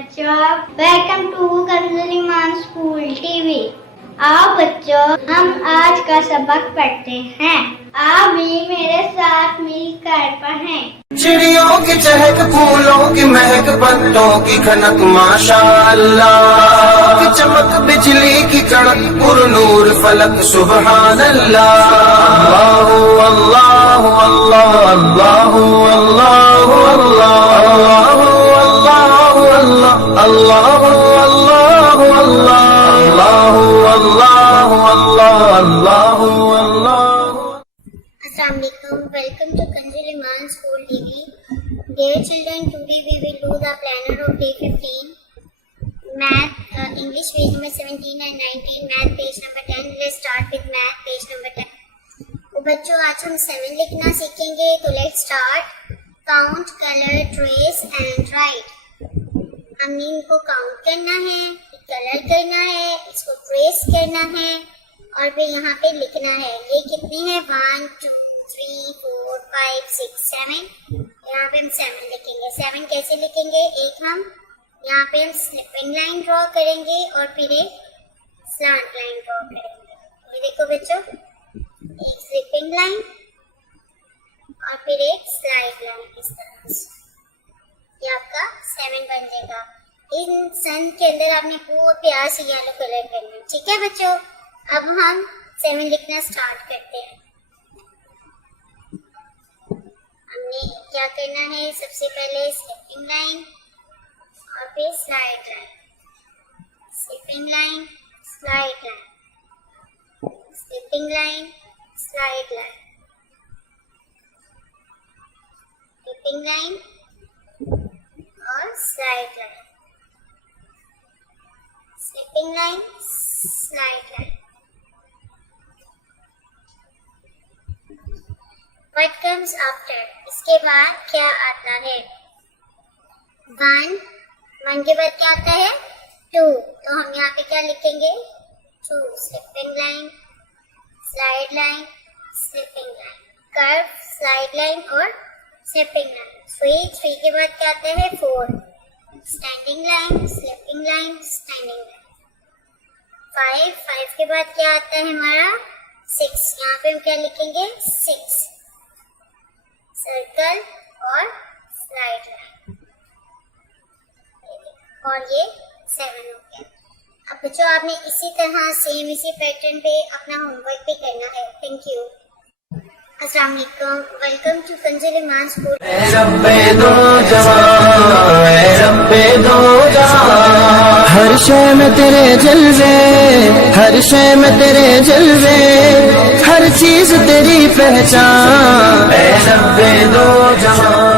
बच्चों, welcome to कंजुलीमान school TV. आओ बच्चों, हम आज का सबक पढ़ते हैं। आप भी मेरे साथ मिलकर पढ़ें। चिड़ियों की चहक, फूलों की महक, पत्तों की खनक, माशाअल्लाह की चमक, बिजली की कड़क, पुरनूर फलक, सुबहान अल्लाह। अल्लाह अल्लाह अल्लाह अल्लाह अल्लाह अल्लाह अल्लाह अल्लाह अल्लाह। Assalamualaikum. Welcome to Kanjuliman School TV. Dear children, today we will do the planner of day 15. Math, English page number 17 and 19. Math page number 10. Let's start with math page number 10. तो बच्चों, आज हम 7 लिखना सीखेंगे। तो let's start. Count, color, trace and write. हमने इनको count करना है, कलर करना है, इसको ट्रेस करना है और फिर यहाँ पे लिखना है। ये कितने हैं? 1 2 3 4 5 6 7। यहाँ पे हम 7 लिखेंगे। 7 कैसे लिखेंगे? एक हम यहाँ पे हम स्लिपिंग लाइन ड्रॉ करेंगे और फिर एक स्लैंट लाइन ड्रॉ करेंगे। ये देखो बच्चों, एक स्लिपिंग लाइन और फिर एक स्लाइड लाइन, इस तरह से ये आपका 7 बन जाएगा। इन सन के अंदर आपने पूरा प्यार से येलो कलर करना है। ठीक है बच्चों, अब हम 7 लिखना स्टार्ट करते हैं। हमने क्या करना है? सबसे पहले स्लिपिंग लाइन और फिर slide line, slipping line, slide line, slipping line, slide line, slipping line और slide line, slipping line, slide line. What comes after? इसके बाद क्या आता है? 1 के बाद क्या आता है? 2। तो हम यहाँ पे क्या लिखेंगे? 2 slipping line, slide line, slipping line, curve, slide line और स्लिपिंग लाइन। 3 के बाद क्या आता है? 4 standing line, slipping line, standing line. 5 के बाद क्या आता है हमारा? 6। यहाँ पे हम क्या लिखेंगे? 6 सर्कल और स्लाइड लाइन। और ये 7 हो गया। अब बच्चों, आपने इसी तरह सेम इसी पैटर्न पे अपना होमवर्क भी करना है। Thank you. अस्सलाम वालेकुम। वेलकम टू कंजुलीमान स्कूल। हर शय में तेरे जलवे, हर शय में तेरे जलवे, हर चीज तेरी पहचान। ऐ रब्बे दो जहां।